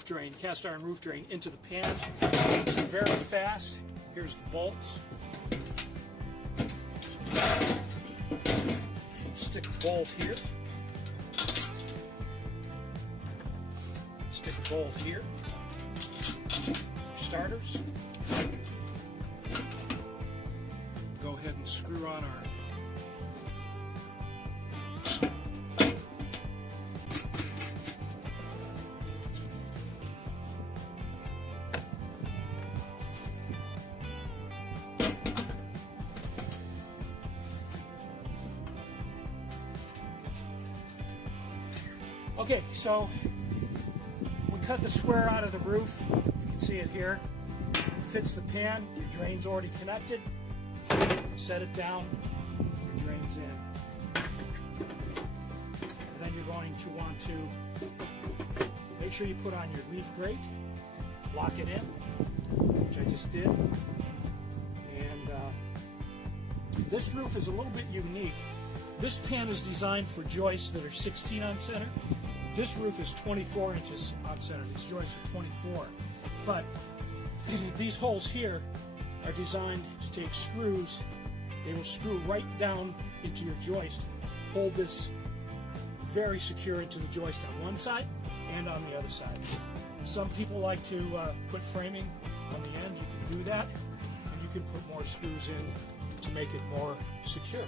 roof drain, cast iron roof drain into the pan. It's very fast. Here's the bolts. Stick the bolt here. Stick a bolt here for starters. Go ahead and screw on our Okay, so we cut the square out of the roof. You can see it here. Fits the pan. Your drain's already connected. Set it down. Your drain's in. And then you're going to want to make sure you put on your leaf grate. Lock it in, which I just did. And this roof is a little bit unique. This pan is designed for joists that are 16 on center. This roof is 24 inches on center. These joists are 24. But these holes here are designed to take screws. They will screw right down into your joist, hold this very secure into the joist on one side and on the other side. Some people like to put framing on the end. You can do that, and you can put more screws in to make it more secure.